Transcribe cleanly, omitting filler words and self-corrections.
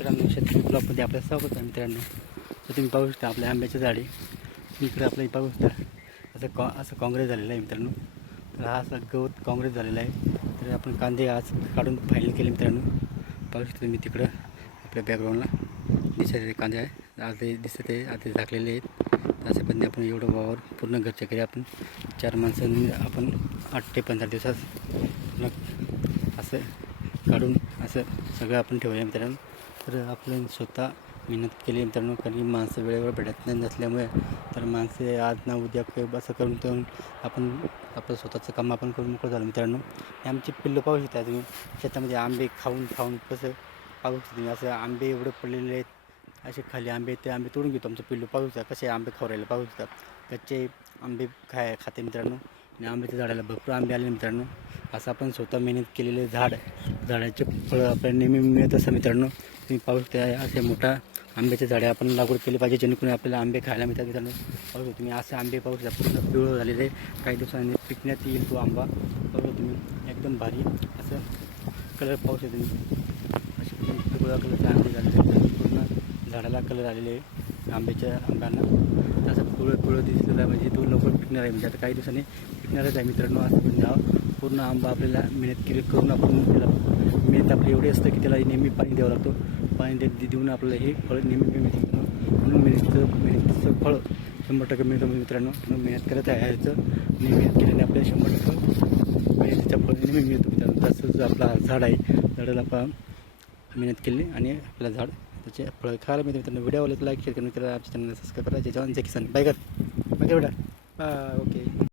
मित्रांनो, शेतकरी ब्लॉगमध्ये आपलं स्वागत आहे मित्रांनो. तर तुम्ही पाहू शकता आपल्या आंब्याच्या झाडे इकडे आपलं पाहू शकता असं काँग्रेस झालेलं आहे मित्रांनो. तर हा असा गवत काँग्रेस झालेला आहे. तर आपण कांदे आज काढून फायनल केले मित्रांनो. पाहू शकता तुम्ही तिकडं आपल्या बॅकग्राऊंडला दिसत कांदे आहे, अर्धे दिसत आहे, अर्धे झाकलेले आहेत. तर अशा पद्धतीने आपण एवढं वावर पूर्ण घरच्या घरी आपण 4 माणसांनी आपण 8 ते 15 दिवसात पूर्ण असं काढून असं सगळं आपण ठेवलं मित्रांनो. तर आपण स्वतः मेहनत केली मित्रांनो, कारण माणसं वेळेवर भेटत नाही नसल्यामुळे तर माणसे आज ना उद्या असं करून तर आपण आपलं स्वतःचं काम आपण करून मोकळं झालं मित्रांनो. आमची पिल्लं पाहू शकता तुम्ही, शेतामध्ये आंबे खाऊन खाऊन कसं पाहू शकता तुम्ही. असं आंबे एवढे पडलेले आहेत, असे खाली आंबे ते आंबे तोडून घेतो. आमचं पिल्लू पाहू शकता कसे आंबे खाऊ राहिले, पाहू शकता कच्चे आंबे खाते मित्रांनो. आणि आंब्याच्या झाडाला भरपूर आंबे आले मित्रांनो. असं आपण स्वतः मेहनत केलेले झाडाचे फळं आपल्याला नेहमी मिळत असतं मित्रांनो. तुम्ही पाहू शकता असे मोठा आंब्याचे झाडे आपण लागवड केली पाहिजे, जेणेकरून आपल्याला आंबे खायला मिळतात मित्रांनो. पाहू शकता तुम्ही असे आंबे पाहू शकता पूर्ण पिवळं झालेले, काही दिवसांनी पिकण्यात येईल तो आंबा. पाहू शकता तुम्ही एकदम भारी असं कलर पाहू शकता तुम्ही. असे पिवळा कलरचे आंबे झालेले, पूर्ण झाडाला कलर आलेले आंब्यांना. असं पिवळं दिसलेलं म्हणजे तो लवकर पिकणार आहे, म्हणजे आता काही दिवसांनी पिकणारच आहे मित्रांनो. असं म्हणजे हा पूर्ण आंबा आपल्याला मेहनत केली करून आपण त्याला मेहनत आपली एवढी असतं की त्याला नेहमी पाणी द्यावं लागतं. पाणी देऊन आपल्याला हे फळ नेहमी मिळतं. म्हणून मेहनतीचं फळ 100% मिळतं मित्रांनो. म्हणून मेहनत करत राहायचं आणि मेहनत केल्याने आपल्याला 100% मेहनतीचं फळ नेहमी मिळतं मित्रांनो. तसंच आपला झाड आहे, झाडाला आपण मेहनत केली आणि आपलं झाड त्याचे फळं खायला मिळते मित्रांनो. व्हिडिओ आवडला लाईक शेअर करून मित्रांनो, आमच्या चॅनलला सबस्क्राईब करा. जय जवान जय किसान. बाय कर बेटा. ओके.